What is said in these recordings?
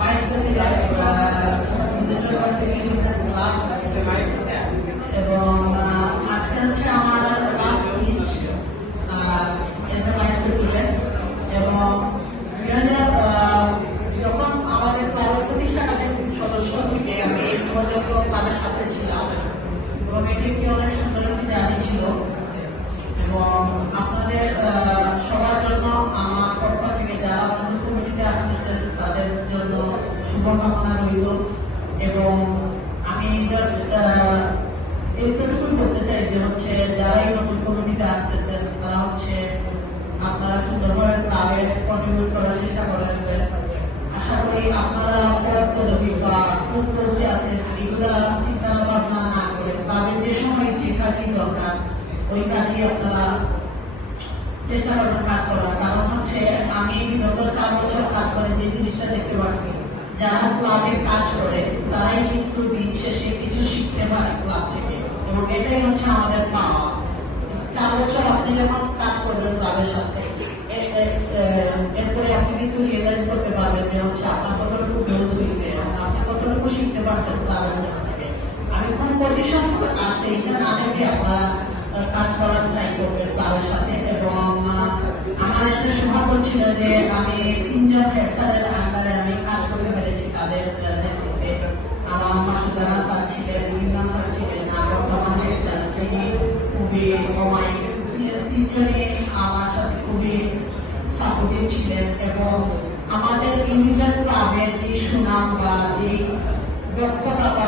Vice president এবং আজকে হচ্ছে আমার লাস্ট স্পিচ ভাইস প্রেসিডেন্ট এবং যখন আমাদের ক্লাবের প্রতিষ্ঠানের সদস্য থেকে আমি এই পর্যন্ত তাদের সাথে ছিলাম এবং এটি একটি অনেক সুন্দর একটি জার্নি ছিল এবং আপনাদের সবার জন্য আমার পক্ষ থেকে যারা বন্ধু কমিটিতে আসতেছেন তাদের জন্য শুভকামনা রইল এবং আমি এইটুকু বলতে চাই যে হচ্ছে যারা এই নতুন কমিটিতে আসতেছেন তারা হচ্ছে আপনারা সুন্দরভাবে ক্লাবে কন্ট্রিবিউট করার চেষ্টা করবেন। আশা করি আপনারা পদবি বা কোন পোস্টে আছেন এগুলা চিন্তা ভাবনা না করে ক্লাবের যে সময় যে কাজই দরকার ওই কাজই আপনারা চেষ্টা করবেন কাজ করার। কারণ হচ্ছে আমি বিগত 4 বছর কাজ করে যে জিনিসটা দেখতে পাচ্ছি যারা ক্লাবে কাজ করে তারাই কিন্তু দিন শেষে কিছু শিখতে পারে ক্লাব থেকে এবং এটাই হচ্ছে আমাদের পাওয়া। 4 বছর আপনি যখন কাজ করবেন ক্লাবের সাথে এরপরে আপনি কিন্তু রিয়েলাইজ করতে পারবেন যে হচ্ছে আপনার কতটুকু গ্রোথ হয়েছে এবং আপনি কতটুকু শিখতে পারছেন ক্লাবের থেকে। আমি কোন পজিশন আছে এটা না দেখে আপনারা কাজ করার ট্রাই করবেন ক্লাবের সাথে। এবং আমার একটা সৌভাগ্য ছিল যে আমি 3 জন হেডস্যারের আন্ডারে আমি কাজ করতে পেরেছি তাদের নেতৃত্বে। আমার মাসুদানা স্যার ছিলেন, ইমরান স্যার ছিলেন, বর্তমানে স্যার তিনি খুবই অমায়িক 3 জনই আমার সাথে খুবই সাপোর্টিভ ছিলেন এবং আমাদের ইন্ডিভিজুয়াল ক্লাবের যে সুনাম বা যে দক্ষতা বা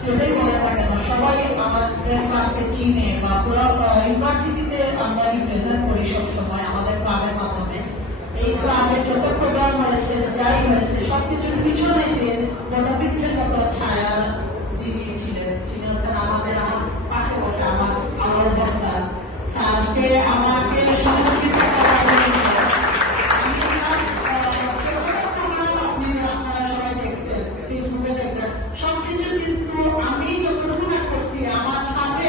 সেটাই বলে থাকে না সবাই আমাদের ক্লাবকে চিনে বা পুরো ইউনিভার্সিটিতে আমরা রিপ্রেজেন্ট করি সবসময় আমাদের ক্লাবের মাধ্যমে। এই ক্লাবের যত প্রোগ্রাম হয়েছে যাই হয়েছে সবকিছুর পিছনে যে বটবৃক্ষের মতো ছায়া দিয়েছিলেন তিনি হচ্ছেন আমাদের আমার পাশে বসে আমার আলোর বস্তা স্যারকে আমাকে সবকিছু কিন্তু আমি যতটুকু না করছি আমার সাথে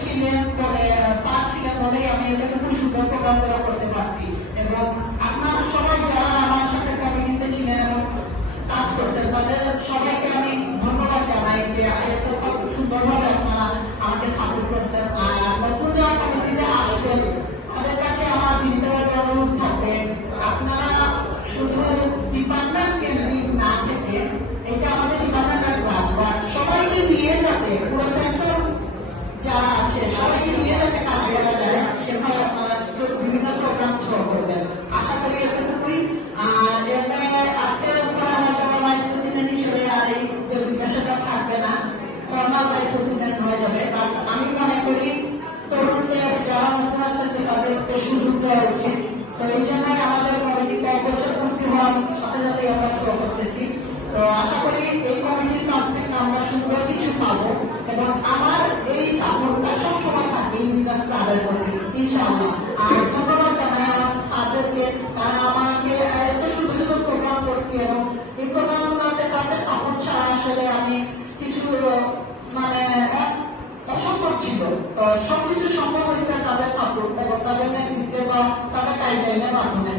ছিলেন বলে স্যার ছিলেন বলেই আমি এতটুকু সুন্দর প্রোগ্রামগুলো করতে পারছি এবং আপনারা সবাই যারা আমার সাথে কমিটিতে ছিলেন এবং কাজ করছেন তাদের সবাইকে আমি ধন্যবাদ জানাই যে এত সুন্দরভাবে আপনারা আমাকে সাপোর্ট করছেন। আর নতুন যারা কমিটিতে আসবেন তাদের কাছে আমার বিনীতভাবে অনুরোধ থাকবে আপনারা শুধু ডিপার্টমেন্ট কেন্দ্রিক না থেকে এটা আমাদের ডিপার্টমেন্টের ক্লাব বা সবাইকে নিয়ে যাতে পুরো সেক্টর যারা আছে সবাইকে নিয়ে যাতে কাজ করা যায় সেভাবে আপনারা বিভিন্ন প্রোগ্রাম শুরু করবেন। আশা করি এতটুকুই। আর আজকে ভাইস প্রেসিডেন্ট হিসেবে আর এই জিজ্ঞাসাটা থাকবে না, ফর্মাল ভাইস প্রেসিডেন্ট হয়ে যাবে। আমি মনে করি তরুণদের যারা নতুন আসতেছে তাদেরকে সুযোগ দেওয়া উচিত। তো এই জন্যই আমাদের কমিটি কয়েক বছর পূর্তি হওয়ার সাথে সাথে আমরা শুরু করতেছি। তো আশা করি এই কমিটির কাছ থেকে আমরা সুন্দর কিছু পাবো এবং আমার এই সাপোর্টটা সবসময় থাকবে ইউনিভার্স ক্লাবের প্রতি ইনশাআল্লাহ। আর ধন্যবাদ জানাই আমার স্যারদেরকে, তারা আমাকে এত সুন্দর সুন্দর প্রোগ্রাম করছি এবং এই প্রোগ্রামগুলোতে তাদের সাপোর্ট ছাড়া আসলে আমি কিছু মানে অসম্ভব ছিল। তো সবকিছু সম্ভব হয়েছে তাদের সাপোর্ট এবং তাদের নেতৃত্বে বা তাদের গাইডলাইনের মাধ্যমে।